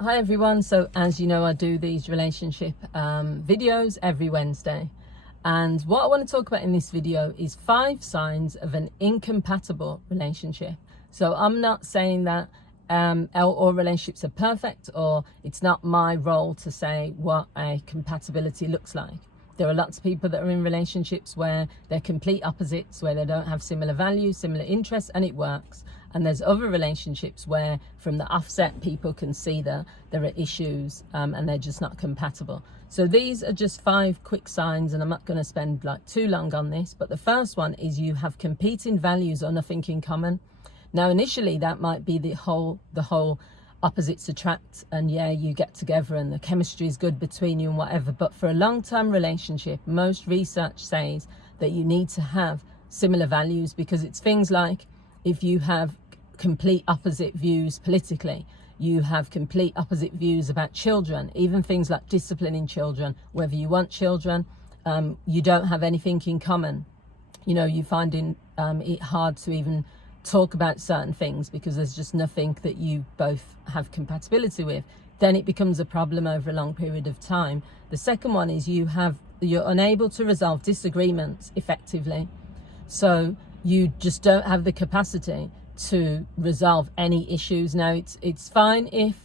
Hi everyone. So as you know, I do these relationship videos every Wednesday, and what I want to talk about in this video is 5 signs of an incompatible relationship. So I'm not saying that all relationships are perfect, or it's not my role to say what a compatibility looks like. There are lots of people that are in relationships where they're complete opposites, where they don't have similar values, similar interests, and it works. And there's other relationships where from the offset people can see that there are issues and they're just not compatible. So these are just 5 quick signs, and I'm not going to spend like too long on this, but the first one is you have competing values or nothing in common. Now initially that might be the whole opposites attract, and yeah, you get together and the chemistry is good between you and whatever, but for a long-term relationship, most research says that you need to have similar values, because it's things like if you have complete opposite views politically, you have complete opposite views about children, even things like disciplining children, whether you want children, you don't have anything in common. You know, you find it hard to even talk about certain things because there's just nothing that you both have compatibility with. Then it becomes a problem over a long period of time. The second one is you're unable to resolve disagreements effectively. So you just don't have the capacity to resolve any issues. Now it's fine if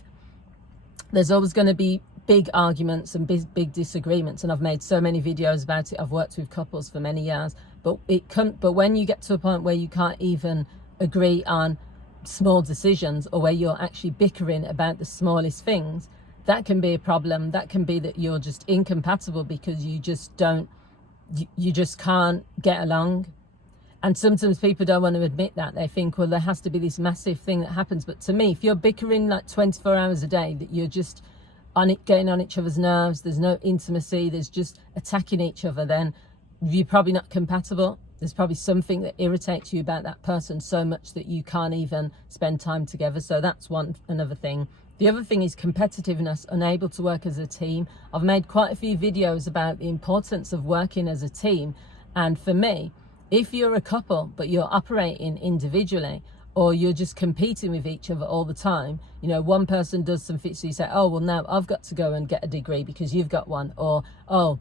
there's always going to be big arguments and big disagreements, and I've made so many videos about it. I've worked with couples for many years, but when you get to a point where you can't even agree on small decisions, or where you're actually bickering about the smallest things, that can be a problem. That can be that you're just incompatible because you just can't get along. And sometimes people don't want to admit that. They think, well, there has to be this massive thing that happens. But to me, if you're bickering like 24 hours a day, that you're just getting on each other's nerves, there's no intimacy, there's just attacking each other, then you're probably not compatible. There's probably something that irritates you about that person so much that you can't even spend time together. So that's another thing. The other thing is competitiveness, unable to work as a team. I've made quite a few videos about the importance of working as a team. And for me, if you're a couple but you're operating individually, or you're just competing with each other all the time, you know, one person does something, so you say, oh, well, now I've got to go and get a degree because you've got one, or, oh,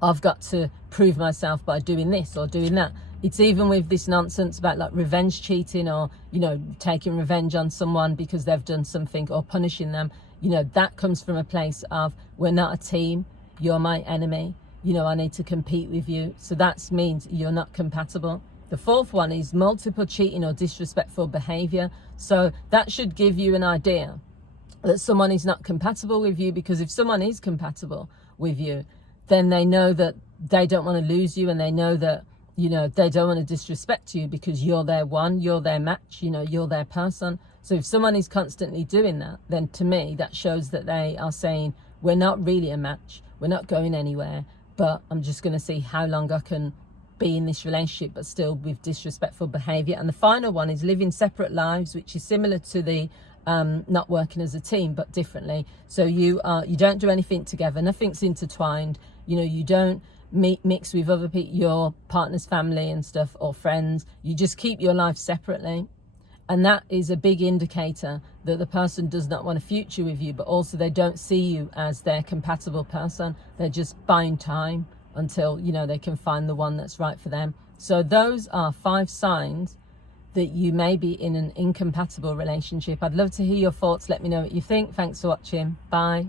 I've got to prove myself by doing this or doing that. It's even with this nonsense about like revenge cheating, or, you know, taking revenge on someone because they've done something, or punishing them. You know, that comes from a place of, we're not a team, you're my enemy, you know, I need to compete with you. So that means you're not compatible. The fourth one is multiple cheating or disrespectful behavior. So that should give you an idea that someone is not compatible with you, because if someone is compatible with you, then they know that they don't want to lose you, and they know that, you know, they don't want to disrespect you because you're their one, you're their match, you know, you're their person. So if someone is constantly doing that, then to me, that shows that they are saying, we're not really a match, we're not going anywhere, but I'm just going to see how long I can be in this relationship but still with disrespectful behavior. And the final one is living separate lives, which is similar to the not working as a team, but differently. So you don't do anything together, nothing's intertwined, you know, you don't mix with other people, your partner's family and stuff, or friends. You just keep your life separately. And that is a big indicator that the person does not want a future with you, but also they don't see you as their compatible person. They're just buying time until, you know, they can find the one that's right for them. So those are 5 signs that you may be in an incompatible relationship. I'd love to hear your thoughts. Let me know what you think. Thanks for watching. Bye.